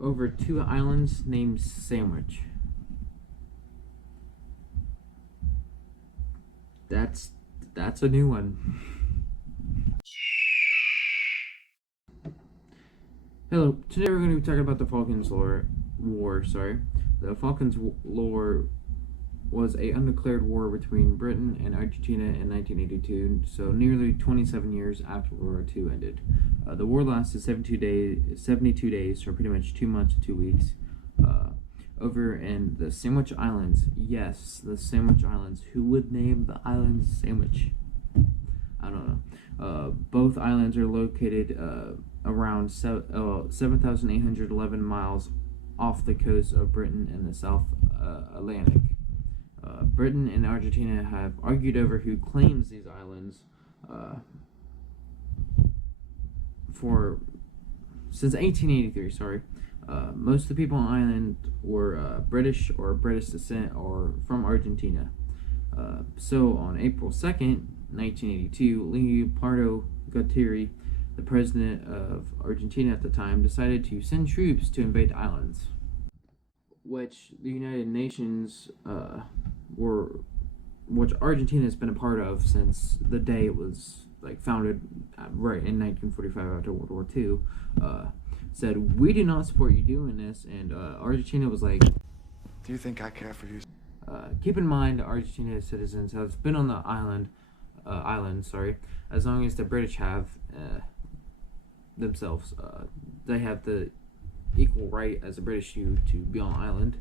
over two islands named Sandwich. That's that's a new one. Hello. Today we're going to be talking about the Falklands War. Sorry, the Falklands War was a undeclared war between Britain and Argentina in 1982. So nearly 27 years after World War II ended. The war lasted 72 days, or pretty much 2 months and 2 weeks. Over in the Sandwich Islands. Yes, the Sandwich Islands. Who would name the islands Sandwich? I don't know. Both islands are located around 7,811 miles off the coast of Britain in the South Atlantic. Britain and Argentina have argued over who claims these islands for since 1883. Sorry. Most of the people on the island were British or British descent or from Argentina. So on April 2nd, 1982, Leopoldo Galtieri, the president of Argentina at the time, decided to send troops to invade the islands, which the United Nations which Argentina has been a part of since the day it was founded, right in 1945 after World War II. Said, we do not support you doing this, and Argentina was like, do you think I care for you? Keep in mind, Argentina's citizens have been on the island, as long as the British have themselves. They have the equal right as the British do to be on the island.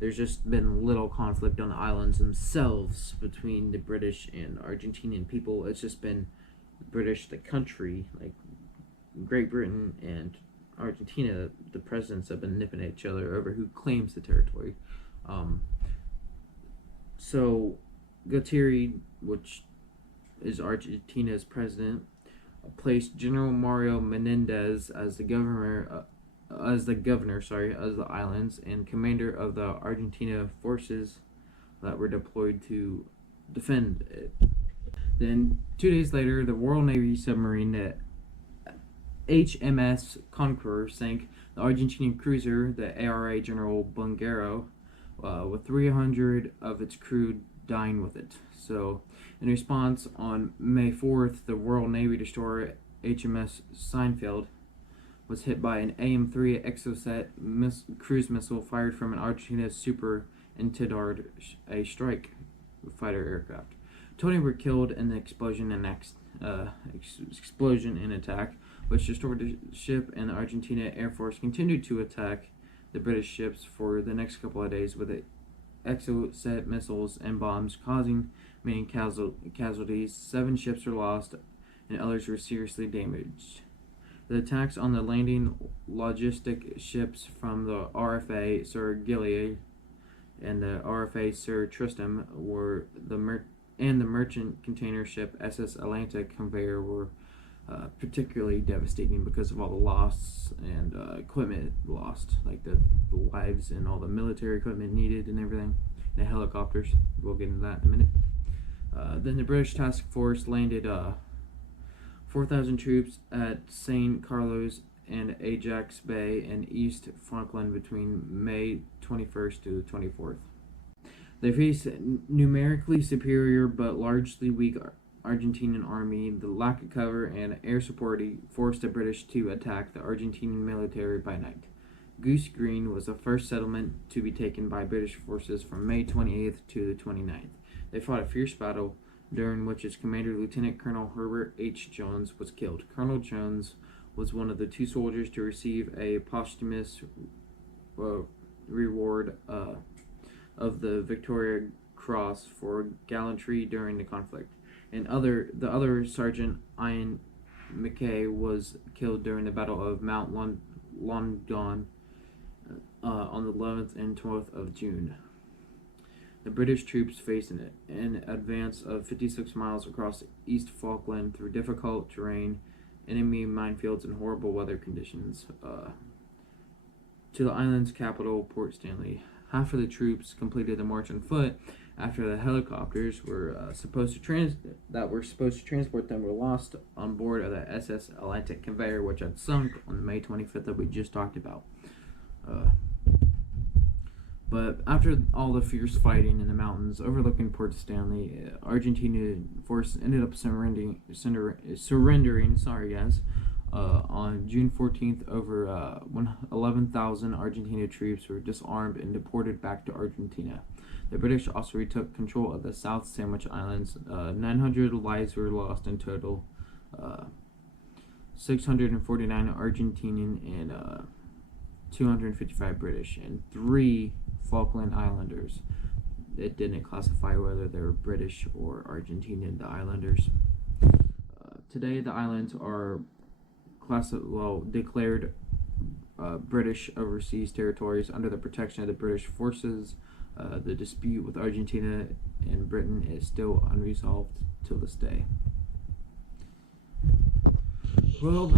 There's just been little conflict on the islands themselves between the British and Argentinian people. It's just been British, the country, Great Britain and Argentina, the presidents have been nipping at each other over who claims the territory. So Galtieri, which is Argentina's president, placed General Mario Menendez as the governor of the islands and commander of the Argentina forces that were deployed to defend it. Then 2 days later, the Royal Navy submarine that HMS Conqueror sank the Argentinian cruiser, the ARA General Bungaro, with 300 of its crew dying with it. So, in response, on May 4th, the Royal Navy destroyer HMS Seinfeld was hit by an AM-3 Exocet cruise missile fired from an Argentina Super Intendard, a strike fighter aircraft. 20 were killed in the explosion and attack, which destroyed the ship, and the Argentina Air Force continued to attack the British ships for the next couple of days with Exocet missiles and bombs, causing many casualties. 7 ships were lost, and others were seriously damaged. The attacks on the landing logistic ships from the RFA Sir Gilead and the RFA Sir Tristram were the merchant container ship SS Atlantic Conveyor were particularly devastating because of all the loss and equipment lost, the lives and all the military equipment needed and everything, the helicopters. We'll get into that in a minute. Then the British task force landed 4,000 troops at St. Carlos and Ajax Bay in East Falkland between May 21st to 24th. They faced numerically superior but largely weak Argentinian army. The lack of cover and air support forced the British to attack the Argentinian military by night. Goose Green was the first settlement to be taken by British forces from May 28th to the 29th. They fought a fierce battle, during which its commander, Lieutenant Colonel Herbert H. Jones, was killed. Colonel Jones was one of the 2 soldiers to receive a posthumous reward of the Victoria Cross for gallantry during the conflict. And the other Sergeant Ian McKay was killed during the Battle of Mount Longdon on the 11th and 12th of June. The British troops faced an advance of 56 miles across East Falkland through difficult terrain, enemy minefields, and horrible weather conditions to the island's capital, Port Stanley. Half of the troops completed the march on foot, after the helicopters were supposed to transport them were lost on board of the SS Atlantic conveyor, which had sunk on May 25th that we just talked about. But after all the fierce fighting in the mountains overlooking Port Stanley, Argentina force ended up surrendering. Sorry, guys. On June 14th, over 11,000 Argentina troops were disarmed and deported back to Argentina. The British also retook control of the South Sandwich Islands. 900 lives were lost in total. 649 Argentinian and 255 British, and 3 Falkland Islanders. It didn't classify whether they were British or Argentinian, the islanders. Today, the islands are declared British overseas territories under the protection of the British forces. The dispute with Argentina and Britain is still unresolved till this day. Well,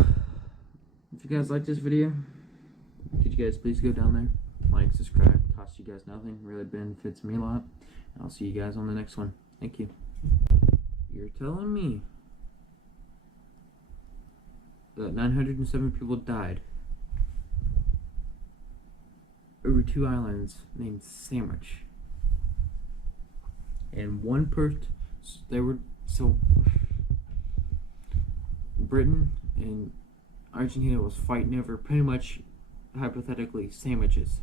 if you guys like this video, could you guys please go down there, like, subscribe? Costs you guys nothing, really benefits me a lot. And I'll see you guys on the next one. Thank you. You're telling me that 907 people died over 2 islands named Sandwich, and one person, Britain and Argentina was fighting over pretty much hypothetically sandwiches.